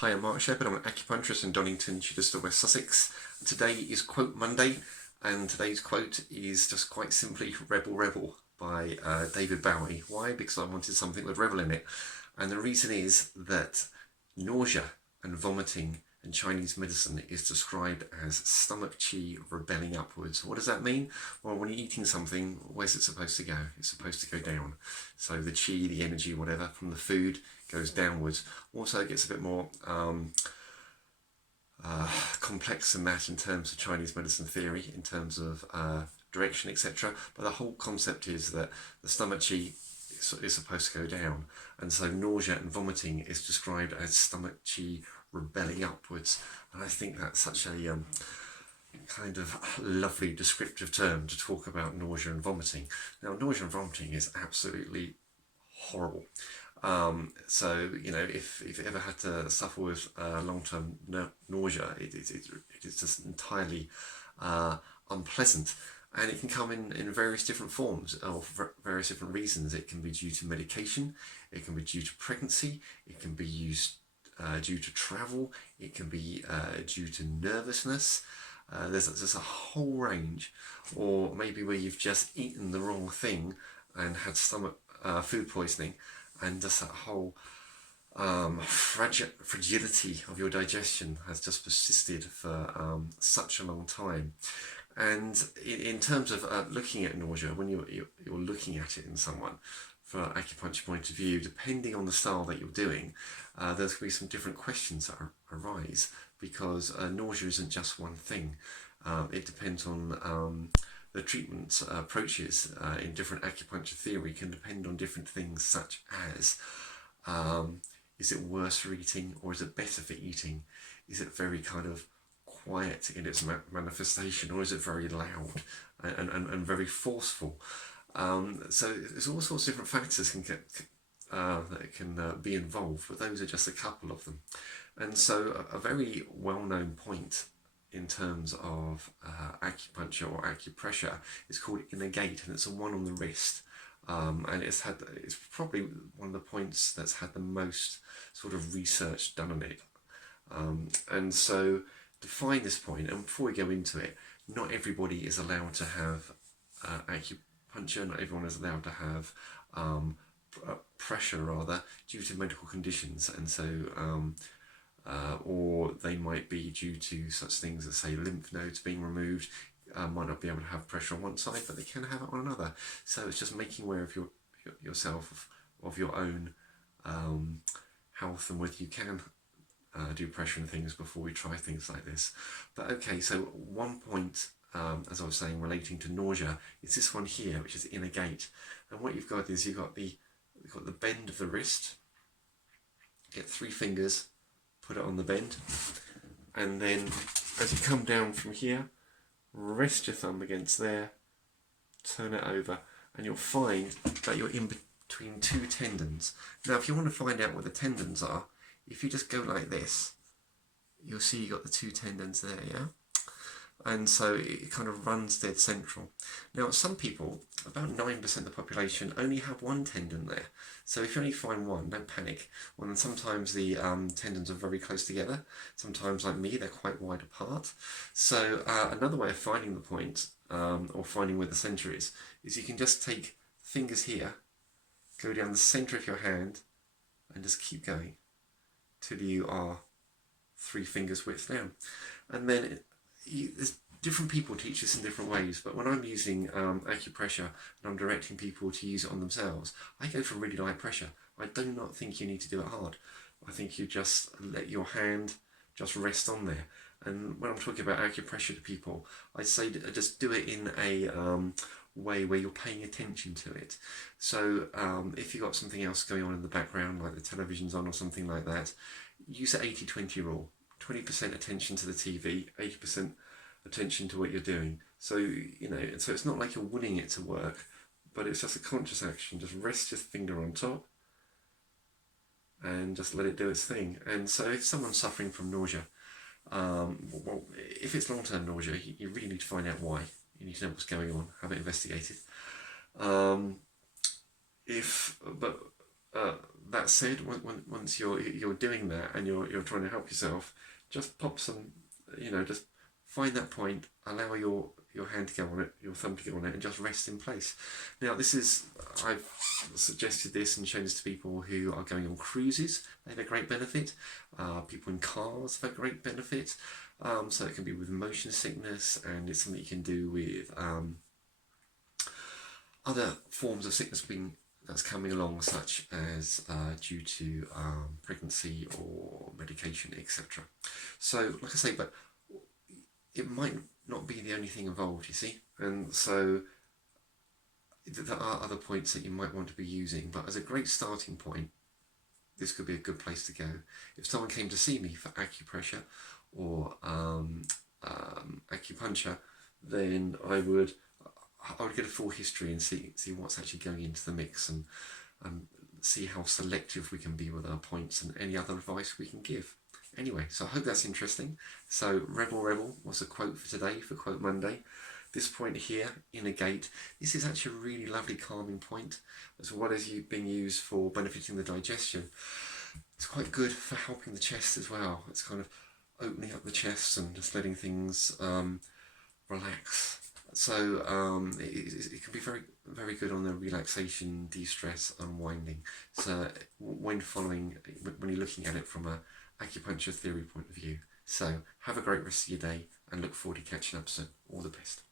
Hi, I'm Mark Shepherd. I'm an acupuncturist in Donington, Chichester, West Sussex. Today is Quote Monday, and today's quote is just quite simply "Rebel, Rebel" by David Bowie. Why? Because I wanted something with rebel in it. And the reason is that nausea and vomiting in Chinese medicine is described as stomach qi rebelling upwards. What does that mean? Well, when you're eating something, where's it supposed to go? It's supposed to go down. So the qi, the energy, whatever, from the food goes downwards. Also, it gets a bit more complex than that in terms of Chinese medicine theory, in terms of direction, etc. But the whole concept is that the stomach qi is supposed to go down, and so nausea and vomiting is described as stomach qi rebelling upwards. And I think that's such a kind of lovely descriptive term to talk about nausea and vomiting. Now, nausea and vomiting is absolutely horrible. So, you know, if you ever had to suffer with long-term nausea, it is just entirely unpleasant. And it can come in various different forms, or for various different reasons. It can be due to medication, it can be due to pregnancy, it can be used due to travel, it can be due to nervousness. There's a whole range, or maybe where you've just eaten the wrong thing and had stomach food poisoning, and just that whole fragility of your digestion has just persisted for such a long time. And in terms of looking at nausea, when you're looking at it in someone, from an acupuncture point of view, depending on the style that you're doing, there's going to be some different questions that arise, because nausea isn't just one thing. It depends on the treatment approaches in different acupuncture theory can depend on different things, such as is it worse for eating or is it better for eating? Is it very kind of quiet in its manifestation, or is it very loud and very forceful? So there's all sorts of different factors that can be involved, but those are just a couple of them. And so a very well-known point in terms of acupuncture or acupressure is called inner gate, and it's a one on the wrist. And it's probably one of the points that's had the most sort of research done on it. And so to find this point, and before we go into it, not everybody is allowed to have acupuncture, not everyone is allowed to have pressure, rather, due to medical conditions. And so or they might be due to such things as, say, lymph nodes being removed. Might not be able to have pressure on one side, but they can have it on another. So it's just making aware of yourself, of your own health, and whether you can do pressure and things before we try things like this. But okay, so one point, as I was saying, relating to nausea, is this one here, which is inner gate. And what you've got is you've got the bend of the wrist. Get 3 fingers, put it on the bend, and then as you come down from here, rest your thumb against there, turn it over, and you'll find that you're in between 2 tendons. Now, if you want to find out what the tendons are, if you just go like this, you'll see you've got the 2 tendons there, yeah? And so it kind of runs dead central. Now, some people, about 9% of the population, only have 1 tendon there. So if you only find 1, don't panic. Well, then sometimes the tendons are very close together. Sometimes, like me, they're quite wide apart. So another way of finding the point, or finding where the centre is you can just take fingers here, go down the centre of your hand, and just keep going till you are 3 fingers width down. And then there's different people teach this in different ways, but when I'm using acupressure and I'm directing people to use it on themselves, I go for really light pressure. I do not think you need to do it hard. I think you just let your hand just rest on there. And when I'm talking about acupressure to people, I say just do it in a way where you're paying attention to it. So if you've got something else going on in the background, like the television's on or something like that, use the 80-20 rule. 20% attention to the TV, 80% attention to what you're doing. So, you know, so it's not like you're willing it to work, but it's just a conscious action. Just rest your finger on top and just let it do its thing. And so if someone's suffering from nausea, well, if it's long-term nausea, you really need to find out why. You need to know what's going on, have it investigated. that said, once you're doing that and you're trying to help yourself, just pop some, just find that point, allow your hand to go on it, your thumb to go on it, and just rest in place. Now, I've suggested this and shown this to people who are going on cruises. They have a great benefit. People in cars have a great benefit. So it can be with motion sickness, and it's something you can do with other forms of sickness that's coming along, such as due to pregnancy or medication, etc. So, like I say, but it might not be the only thing involved, you see, and so there are other points that you might want to be using, but as a great starting point, this could be a good place to go. If someone came to see me for acupressure or acupuncture, then I would get a full history and see what's actually going into the mix, and see how selective we can be with our points and any other advice we can give. Anyway, so I hope that's interesting. So Rebel Rebel was a quote for today, for Quote Monday. This point here, inner gate, this is actually a really lovely calming point, as well as being used for benefiting the digestion. It's quite good for helping the chest as well. It's kind of opening up the chest and just letting things relax. So it can be very, very good on the relaxation, de-stress, unwinding. So when you're looking at it from a acupuncture theory point of view. So have a great rest of your day, and look forward to catching up soon. All the best.